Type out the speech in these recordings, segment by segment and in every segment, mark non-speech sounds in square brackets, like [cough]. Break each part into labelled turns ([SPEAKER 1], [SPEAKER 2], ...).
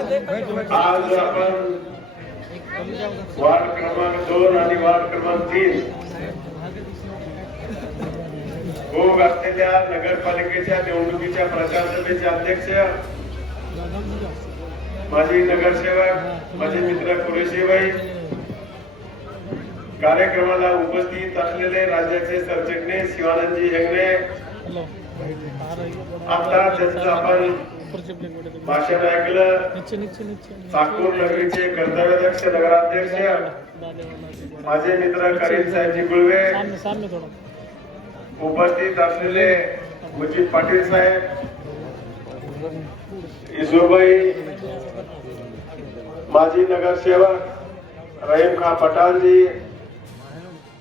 [SPEAKER 1] आज आपण वार्ड क्रमांक दोन आणि वार्ड क्रमांक तीन भोग असलेल्या नगरपालिकेच्या निवडणुकीच्या प्रचार सभेचे अध्यक्ष माजी नगरसेवक माझे मित्र कुरेशीबाई कार्यक्रमाला उपस्थित असलेले राज्याचे सरचिटणीस शिवानंदजी हेगडे. आता ज्यांचं आपण भाषण ऐकलं नागपूर नगरीचे कर्तव्याध्यक्ष नगराध्यक्ष माझे मित्र करीम साहेबजी गुळवे उपस्थित असलेले मुजीब पाटील साहेब इसुबाई माजी नगरसेवक Rahim Khan पठाणजी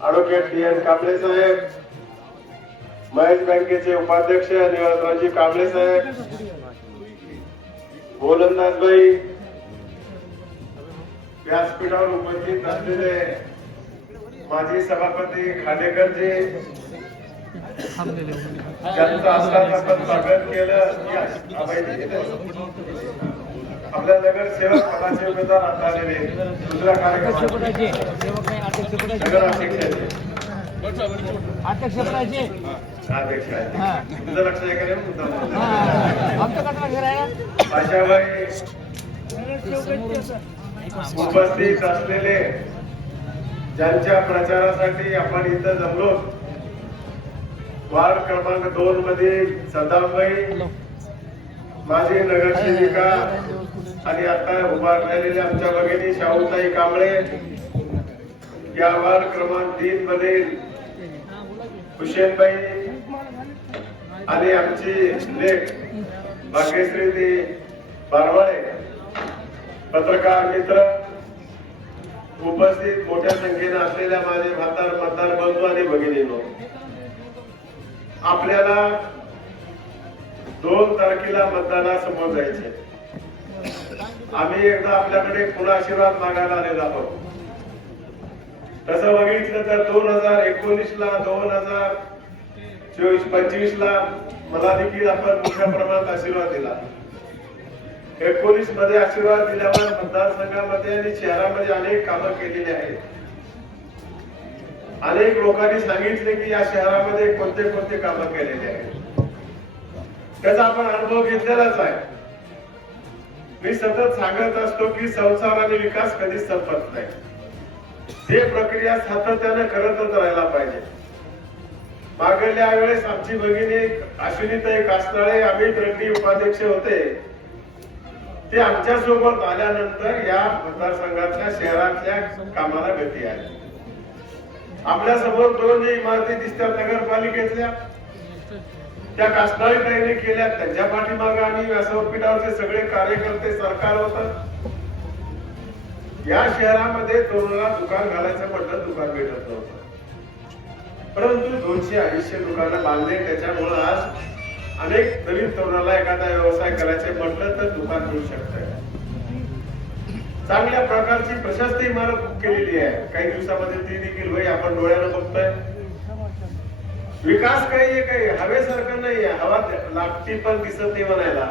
[SPEAKER 1] advocate D N Kamble साहेब महेश बँकेचे उपाध्यक्ष निवासरावजी कांबळे साहेब गोलंदाजबाई व्यासपीठावर उपस्थित असलेले माजी सभापती खांडेकरजी ज्यांचं आपण स्वागत केलं. आपल्या नगरसेवक पदाचे उमेदवार आता आलेले दुसऱ्या कार्यक्रमात नगराध्यक्षाचे
[SPEAKER 2] अध्यक्ष पदाचे
[SPEAKER 1] अध्यक्ष आहे. तुझं लक्ष आहे का रे? मुद्दा
[SPEAKER 2] आमचं कटरा घर आहे
[SPEAKER 1] आशाबाई उपस्थित असलेले ज्यांच्या प्रचारासाठी आपण इथं जमलो वार्ड क्रमांक दोन मध्ये सदाबाई माझी नगरसेविका आणि आता उभारलेल्या आमच्या भगिनी शाहूताई कांबळे या वार्ड क्रमांक तीन मध्ये हुसेनबाई आणि आमची लेख भाग्यश्री ती बारवाळे पत्रकार मित्र उपस्थित मोठ्या संख्येने असलेल्या माझे म्हातार मतदार बंधू आणि भगिनीनो आपल्याला दोन तारखेला मतदानासमोर जायचे आम्ही एकदा आपल्याकडे पुन्हा आशीर्वाद मागायला आलेलो आहोत. तसं बघितलं तर दोन हजार एकोणीस ला दोन हजार चोवीस पंचवीस ला मला देखील आपण मोठ्या प्रमाणात आशीर्वाद दिला. एकोणीसमध्ये आशीर्वाद दिल्यावर मतदारसंघामध्ये आणि शहरामध्ये अनेक कामं केलेली आहेत. अनेक लोकांनी सांगितले की या शहरामध्ये कोणते कोणते कामं केलेले आहेत. त्याचा आपण अनुभव घेतलेलाच आहे. मी सतत सांगत असतो की संसार आणि विकास कधीच संपत नाही. ते प्रक्रिया सातत्याने करतच राहायला पाहिजे. मागल्या वेळेस आमची भगिनी अश्विनीताई कास्ताळे आम्ही रेड्डी उपाध्यक्ष होते. ते आमच्यासोबत आल्यानंतर या मतदारसंघातल्या शहरातल्या कामाला गती आली. आपल्यासमोर दोन जे इमारती दिसतात नगरपालिकेतल्या. त्या कास्ताळी ताईने केल्या त्यांच्या पाठीमागे आम्ही व्यासपीठावरचे सगळे कार्यकर्ते सरकार होत. या शहरामध्ये तरुणाला दुकान घालायचं म्हटलं दुकान भेटत नव्हतं. परंतु दोनशे अडीचशे दुकानं बांधले. त्याच्यामुळं आज अनेक नवीन तरुणाला एखादा व्यवसाय करायचे म्हटलं तर दुकान मिळू शकतं चांगल्या प्रकारची प्रशस्त इमारत केलेली आहे. काही दिवसामध्ये ती देखील होई आपण डोळ्यानं बघतोय. विकास काही काही? हवेसारखं आहे. हवा लागती पण दिसत नाही म्हणायला.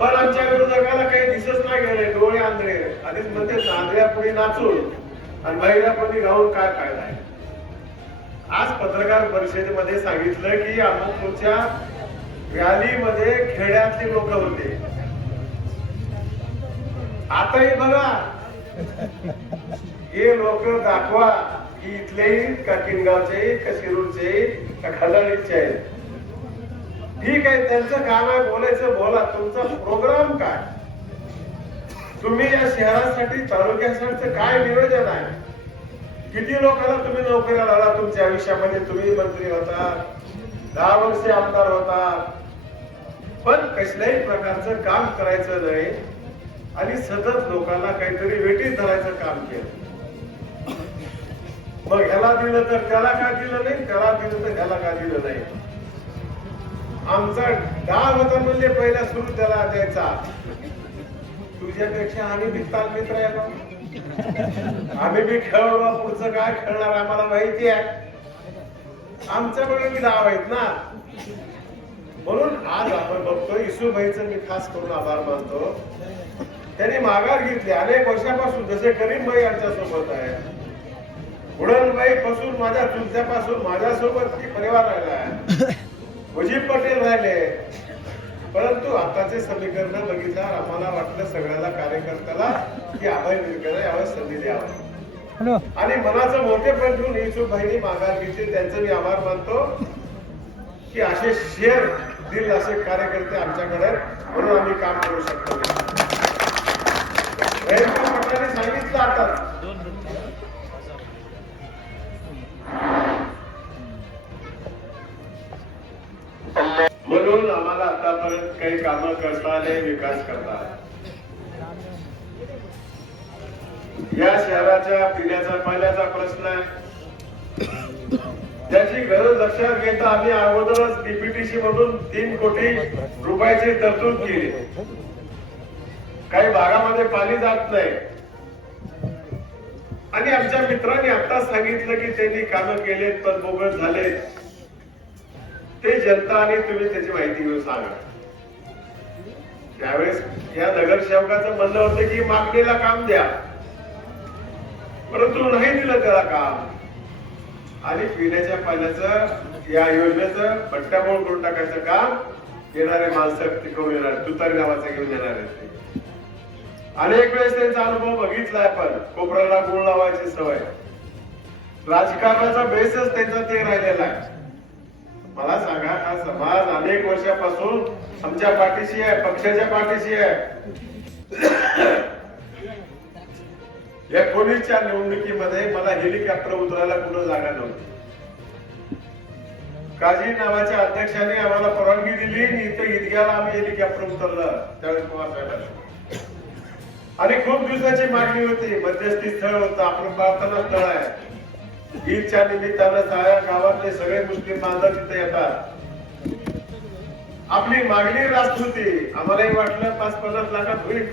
[SPEAKER 1] पण आमच्या विरोधकाला काही दिसत नाही गेले डोळे आंधळे. आधीच म्हणते आंधळ्या पुढे नाचून. आणि महिला पुढे घाऊन काय फायदा आहे आज पत्रकार परिषदेमध्ये सांगितलं की अमुकपूरच्या रॅलीमध्ये खेड्यातले लोक होते. आताही बघा. हे लोक दाखवा की इथले का किनगावचे का शिरूरचे का खलाडीचे आहेत. ठीक आहे त्यांचं काम आहे बोलायचं बोला. तुमचा प्रोग्राम काय? तुम्ही या शहरासाठी तालुक्यासाठी काय नियोजन आहे? किती लोकांना तुम्ही नोकरीला लावला? तुमच्या आयुष्यामध्ये तुम्ही मंत्री होता दहा वर्षे आमदार होता. पण कसल्याही प्रकारचं काम करायचं नाही आणि सतत लोकांना काहीतरी वेटीत धरायचं काम केलं. मग ह्याला दिलं तर त्याला का दिलं नाही? त्याला दिलं तर ह्याला का दिलं नाही? आमचा डाव होता म्हणजे पहिला सुरू त्याला द्यायचा. तुझ्यापेक्षा आम्ही बी तालमीत राहिलो [laughs] आम्ही बी खेळलो पुढचं काय खेळणार आम्हाला माहिती आहे. आमच्याकडे बी डाव आहेत ना. म्हणून आज आपण बघतो इसुबाईचं मी खास करून आभार मानतो. त्यांनी माघार घेतली. अनेक वर्षापासून जसे करीमबाई यांच्या सोबत आहे. उडणबाई पासून माझ्या चुलत्यापासून माझ्यासोबत ती परिवार राहिला आहे. [laughs] मुजीब पटेल राहिले. परंतु आताचे समीकरण बघितल्यावर आम्हाला वाटलं सगळ्याला कार्यकर्त्याला की अभय विरकरला यावेळेस संधी द्यावा.
[SPEAKER 2] हॅलो.
[SPEAKER 1] आणि मनाचं मोठेपण ठेवून युसुफभाईनी माघार घेतली. त्यांचं मी आभार मानतो की असे शेअर दिल असे कार्यकर्ते आमच्याकडे म्हणून आम्ही काम करू शकतो. सांगितलं आता. परत काही काम करता आले विकास करता. या शहराच्या पिण्याचा पाण्याचा प्रश्न आहे. त्याची गरज लक्षात घेता आम्ही अगोदरच डीपीटीसी मधून तीन कोटी रुपयाची तरतूद केली. काही भागामध्ये पाणी जात नाही. आणि आमच्या मित्रांनी आता सांगितलं की त्यांनी कामं केलेत पण बोगस झालेत. ते जनता आणि तुम्ही त्याची माहिती घेऊन सांगा. त्यावेळेस या नगरसेवकाचं म्हणणं होतं की मागणीला काम द्या. परंतु नाही दिलं त्याला काम. आणि पिण्याच्या पाण्याचं या योजनेचं पट्ट्यामोळ करून टाकायचं काम येणारे माणसं टिकवून येणार तुतारी नावाचा घेऊन येणार आहेत अनेक वेळेस त्यांचा अनुभव बघितलाय आपण कोपऱ्याला गुळ लावायची सवय. राजकारणाचा बेसच त्यांचा ते राहिलेला आहे. मला सांगा हा समाज अनेक वर्षापासून आमच्या पाठीशी आहे पक्षाच्या पाठीशी आहे. एकोणीसच्या निवडणुकीमध्ये मला हेलिकॉप्टर उतरायला कुठं जागा नव्हती. काजी नावाच्या अध्यक्षाने आम्हाला परवानगी दिली आणि इथं ईदग्याला आम्ही हेलिकॉप्टर उतरलं त्यावेळेस पवार साहेबांनी. आणि खूप दिवसाची मागणी होती मध्यस्थी स्थळ होतं आपण प्रार्थना स्थळ आहे. ईदच्या निमित्तानं साऱ्या गावातले सगळे मुस्लिम बांधव तिथे येतात. आपली मागणी रास्त होती आम्हालाही वाटलं पाच पन्नास लाखात होईल.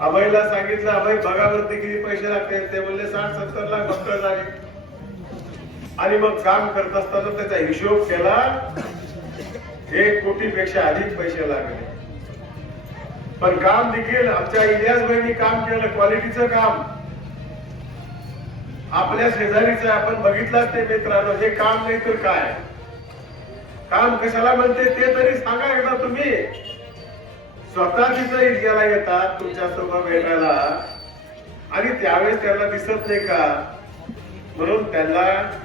[SPEAKER 1] अभयला सांगितलं अभय बघावरती किती पैसे लागतील? ते म्हणले साठ सत्तर लाख फक्त झाले आणि मग काम करत असताना त्याचा हिशोब केला एक कोटी पेक्षा अधिक पैसे लागले. पण काम देखील आमच्या इलियास बहिणी काम केलं क्वालिटीचं काम. आपल्या शेजारीचं आपण बघितलं ते मित्रांनो हे काम नाही तर काय? काम कशाला म्हणते ते तरी सांगा एकदा तुम्ही. स्वतः तिथं इंडियाला येतात तुमच्यासोबत भेटायला. आणि त्यावेळेस त्यांना दिसत नाही का? म्हणून त्यांना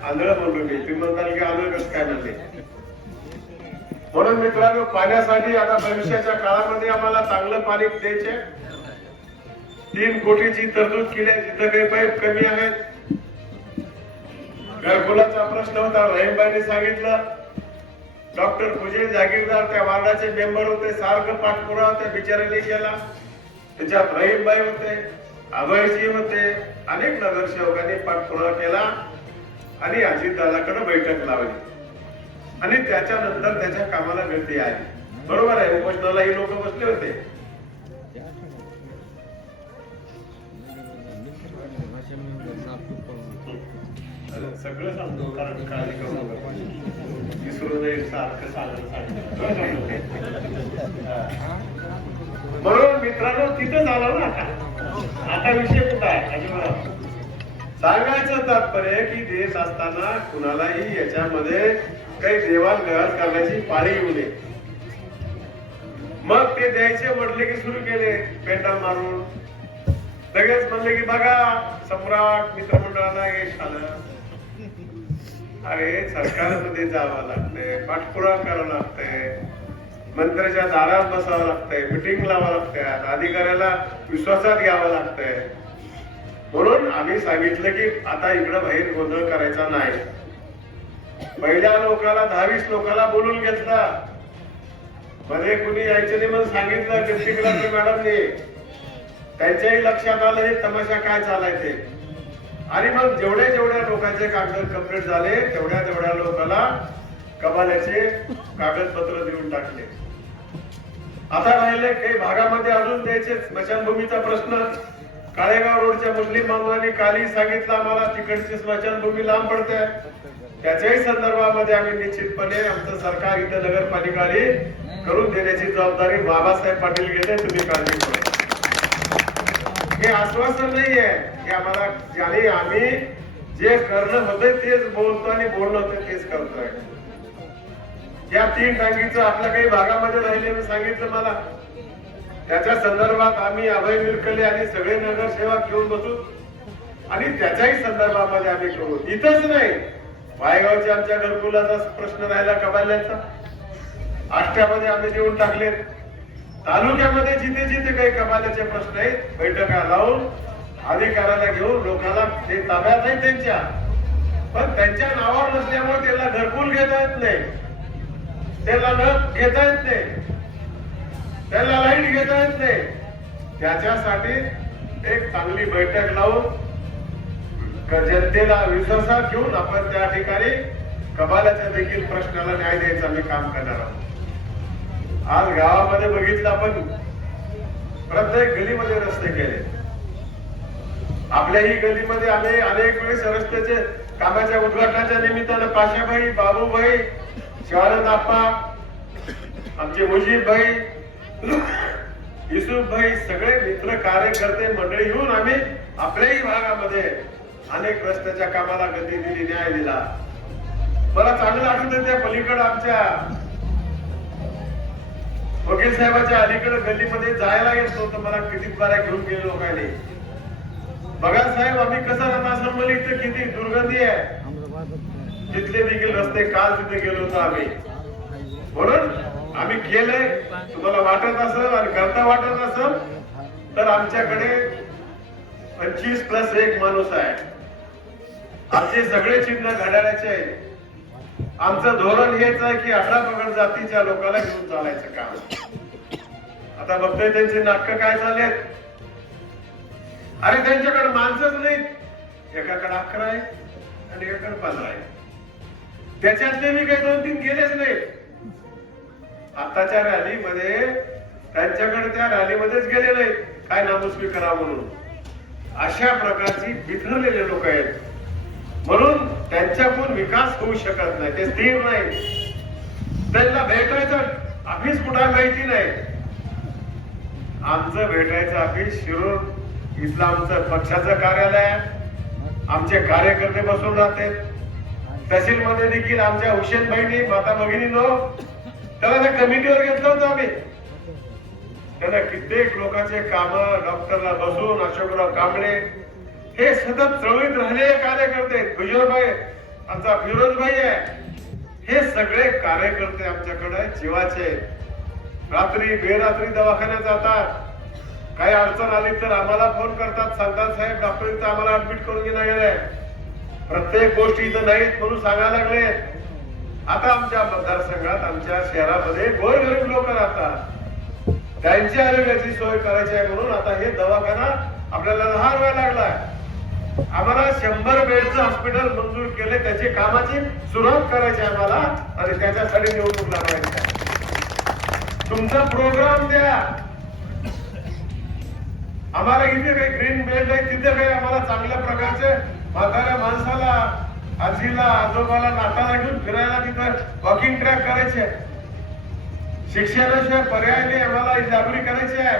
[SPEAKER 1] आंधळ म्हणून मी तुम्ही म्हणताल की आंधळ कसं काय म्हणले म्हणून मित्रांनो पाण्यासाठी आता भविष्याच्या काळामध्ये आम्हाला चांगलं पाणी द्यायचे तीन कोटीची तरतूद केली जिथं काही पाईप कमी आहेत घरकुलाचा प्रश्न होता. रहीमबाईने सांगितलं डॉक्टर पूजे जागीरदार त्या वार्डाचे मेंबर होते सारखं पाठपुरावा त्या बिचाऱ्यांनी केला त्याच्यात रहीमबाई होते अभयजी होते अनेक नगरसेवकांनी पाठपुरावा केला आणि अजितदादाकडे बैठक लावली. आणि त्याच्यानंतर त्याच्या कामाला गती आली. बरोबर आहे उपोषणालाही लोक बसले होते. सगळं सांगतो कारण काळजी करू नका. विसरू नये सारखं सांगत सांगतो म्हणून मित्रांनो तिथं झालं ना आता? आता विषय कुठं आहे? अजिबात. सांगायचं तात्पर्य की देश असताना कुणालाही याच्यामध्ये काही देवाणघेवाण करण्याची पाळी येऊ नये. मग ते द्यायचे म्हटले की सुरू केले पेटा मारून. लगेच म्हणले की बघा सम्राट मित्रमंडळाला यश आलं. अरे सरकारमध्ये जावं लागतंय पाठपुरावा करावं लागतंय मंत्र्याच्या दारात बसावं लागतंय मिटिंग लावावं लागतंय अधिकाऱ्याला विश्वासात घ्यावं लागतंय. म्हणून आम्ही सांगितलं की आता इकडं बाहेर गोंधळ करायचा नाही. पहिल्या लोकाला दहावीस लोकाला बोलून घेतला. मध्ये कुणी यायचं नाही म्हणून सांगितलं मॅडमने त्यांच्याही लक्षात आलं हे तमाशा काय चालाय ते. आणि मग जेवढ्या जेवढ्या लोकांचे कागद कंप्लीट झाले तेवढ्या तेवढ्या लोकांना कबाल्याचे कागदपत्र देऊन टाकले. आता राहिले काही भागामध्ये अजून द्यायचे स्मशानभूमीचा प्रश्न. काळेगाव रोडच्या मुस्लिम बांधवांनी काली सांगितलं आम्हाला तिकडची स्मशानभूमी लांब पडते. त्याच्याही संदर्भामध्ये आम्ही निश्चितपणे आमचं सरकार इथं नगरपालिकाने करून देण्याची जबाबदारी बाबासाहेब पाटील घेते तुम्ही काळजी करा हे आश्वासन नाही आहे की आम्हाला ज्याने आम्ही जे करणं होतं तेच बोलतो आणि बोलणं होतं तेच करतोय. या तीन टांगीचं आपल्या काही भागामध्ये राहिले सांगितलं मला. त्याच्या संदर्भात आम्ही अभय मिरकले आणि सगळे नगरसेवक घेऊन बसू आणि त्याच्याही संदर्भामध्ये आम्ही करू. इथंच नाही. वायगावच्या आमच्या घरकुलाचा प्रश्न राहिला कबाल्याचा आष्ट्यामध्ये आम्ही देऊन टाकले तालुक्यामध्ये जिथे जिथे काही कबाल्याचे प्रश्न आहेत बैठका लावून अधिकाऱ्याला घेऊन लोकांना ते ताब्यात आहेत त्यांच्या. पण त्यांच्या नावावर नसल्यामुळे त्याला घरकुल घेता येत नाही. त्याला नळ घेता येत नाही. त्याला लाइट घेता येत नाही. त्याच्यासाठी एक चांगली बैठक लावून जनतेला विश्वासात घेऊन आपण त्या ठिकाणी कबालाच्या देखील प्रश्नाला न्याय द्यायचं आम्ही काम करणार आहोत. आज गावामध्ये बघितलं आपण प्रत्येक गलीमध्ये रस्ते केले. आपल्याही गलीमध्ये आम्ही अनेक वेळेस रस्त्याचे कामाच्या उद्घाटनाच्या निमित्तानं पाशाभाई बाबूभाई शिवानंद आप्पा आमचे मुजीब भाई युसुफ भाई सगळे मित्र कार्यकर्ते मंडळी येऊन आम्ही आपल्याही भागामध्ये अनेक रस्त्याच्या कामाला गती दिली न्याय दिला. मला चांगलं आठवत त्या पलीकडे आमच्या वकील साहेबाच्या अलीकडे गल्लीमध्ये जायला येतो तर मला किती बारा घेऊन गेले लोकांनी. बघा साहेब आम्ही कसं राहत मला इथं किती दुर्गंधी आहे. तिथले देखील रस्ते काल तिथे गेलो होतो आम्ही. म्हणून आम्ही केलंय तुम्हाला वाटत असेल आणि करता वाटत असेल तर आमच्याकडे पंचवीस प्लस एक माणूस आहे. आमचे सगळे चिन्ह घड्याळाचे आहे आमचं धोरण हेच आहे की अठरा पगड जातीच्या लोकांना घेऊन चालायचं काम. आता बघतोय त्यांचे नाटक काय झालेत. अरे त्यांच्याकडे माणसंच नाहीत. एकाकडे अकरा आहे आणि एकाकडे पंधरा आहे. त्याच्यातले मी काही दोन तीन गेलेच नाहीत. आताच्या रॅलीमध्ये त्यांच्याकडे त्या रॅलीमध्येच गेले नाहीत. काय नामुस्वी करा म्हणून? अशा प्रकारची बिथरलेले लोक आहेत. म्हणून त्यांच्याकडून विकास होऊ शकत नाही. ते स्थिर नाही त्यांना भेटायचं ऑफिस कुठे माहिती नाही. आमचं भेटायचं ऑफिस शिरूर इथलं आमचं पक्षाचं कार्यालय. आमचे कार्यकर्ते बसून राहते. तहसील मध्ये देखील आमच्या हुशेन बहिणी माता भगिनीनो त्याला त्या कमिटीवर घेतलं होतं आम्ही. त्याला कित्येक लोकांचे काम डॉक्टरला बसून अशोकराव कांबळे हे सतत चळवळीत राहिलेले कार्यकर्ते फिरोजभाई आमचा फिरोजभाई आहे. हे सगळे कार्यकर्ते आमच्याकडे जीवाचे रात्री बेरात्री दवाखान्यात जातात. काही अडचण आली तर आम्हाला फोन करतात. सांगतात साहेब डॉक्टर इथं आम्हाला ऍडमिट करून घेणं गेलंय प्रत्येक गोष्टी इथं नाहीत म्हणून सांगायला लागले. आता आमच्या मतदारसंघात आमच्या शहरामध्ये गोरगरीब लोक राहतात. त्यांच्या आरोग्याची सोय करायची आहे म्हणून आता हे दवाखाना आपल्याला लहान व्हायला लागलाय. आम्हाला शंभर बेडचं हॉस्पिटल मंजूर केले त्याची कामाची सुरुवात करायची आम्हाला आणि त्याच्यासाठी निवडणूक लढवायची तुमचा प्रोग्राम द्या. आम्हाला इथे काही ग्रीन बेल्ट आहे तिथे काही आम्हाला चांगल्या प्रकारचे म्हाताऱ्या माणसाला आजीला आजोबाला नाताला घेऊन फिरायला तिथं वॉकिंग ट्रॅक करायचे. शिक्षणाशिवाय पर्याय नाही आम्हाला जागृती करायची आहे.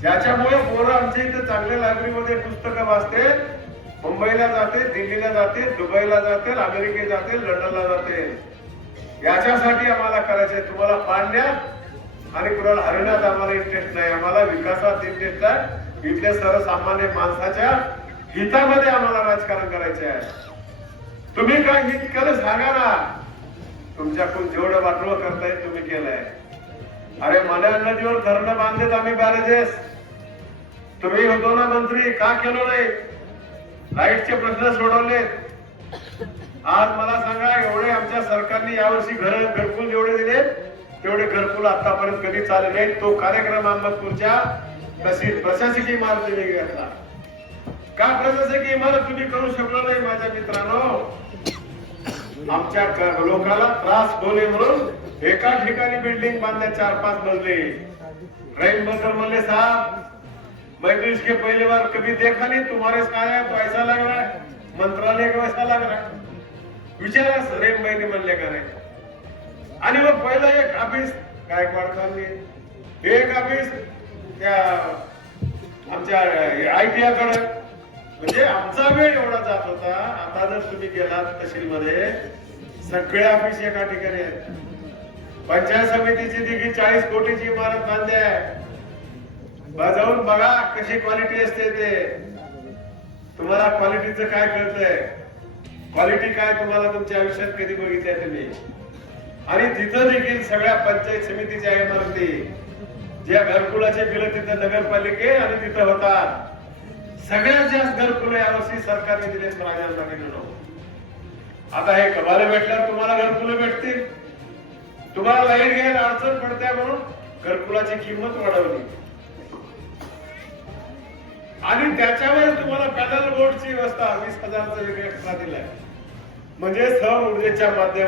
[SPEAKER 1] ज्याच्यामुळे पोरं आमच्या इथे चांगल्या लायब्ररीमध्ये पुस्तकं वाचते मुंबईला जाते दिल्लीला जाते दुबईला जाते अमेरिकेत जाते लंडनला जाते. याच्यासाठी आम्हाला करायचंय तुम्हाला पाडण्यात आणि कुणाला हरण्यात आम्हाला इंटरेस्ट नाही. आम्हाला विकासात इंटरेस्ट आहे. इथल्या सर्वसामान्य माणसाच्या हितामध्ये आम्हाला राजकारण करायचे आहे तुम्ही काय हित केलं सांगा ना. तुमच्याकडून जेवढं वाटवं करताय तुम्ही केलंय. अरे मल्या नदीवर धरणं बांधलेत आम्ही बॅरेजेस. तुम्ही होतो ना मंत्री का केलो नाही? लाईटचे प्रश्न सोडवलेत. आज मला सांगा एवढे आमच्या सरकारने यावर्षी घर घरकुल जेवढे दिले तेवढे घरकुल आतापर्यंत कधी चालले नाही तो कार्यक्रम अहमदपूरच्या प्रशासकीय इमारतीने घेतला. का प्रशासकीय इमारत तुम्ही करू शकलो नाही माझ्या मित्रांनो? आमच्या लोकाला लोकांना त्रास होणे म्हणून एका ठिकाणी बिल्डिंग बांधल्या चार पाच मजले. रहीम बकर म्हणले साहब मैं तो इसके पहली बार कभी देखा नहीं? तुम्हारे काय आया तो ऐसा लग रहा है. मंत्रालय का वैसा लग रहा है. विचारा बहिणी म्हणले का नाही आणि मग पहिलं एक ऑफिस गायकवाड चालली? एक ऑफिस त्या आमच्या आय टी कडे. म्हणजे आमचा वेळ एवढा जात होता. आता जर तुम्ही गेलात तहसील मध्ये सगळे ऑफिस एका ठिकाणी आहेत. पंचायत समितीची देखील चाळीस कोटीची इमारत बांधली आहे. जाऊन बघा कशी क्वालिटी असते ते. तुम्हाला क्वालिटीचं काय कळतंय? क्वालिटी काय तुम्हाला तुमच्या आयुष्यात कधी बघितलंय तुम्ही? आणि तिथं देखील सगळ्या पंचायत समितीच्या इमारती ज्या घरकुलाचे बिल तिथं नगरपालिके आणि तिथं होतात. सगळ्यात जास्त घरकुल यावर्षी सरकारने दिले राजांना गेलो आता हे कबाले भेटल्यावर तुम्हाला घरकुलं भेटतील. तुम्हाला लाइट घ्यायला अडचण पडते म्हणून घरकुलाची किंमत वाढवली. आणि त्याच्यावर तुम्हाला पॅनल बोर्डची व्यवस्था वीस हजारचा वेगळा दिलाय. म्हणजे सौर ऊर्जेच्या माध्यमातून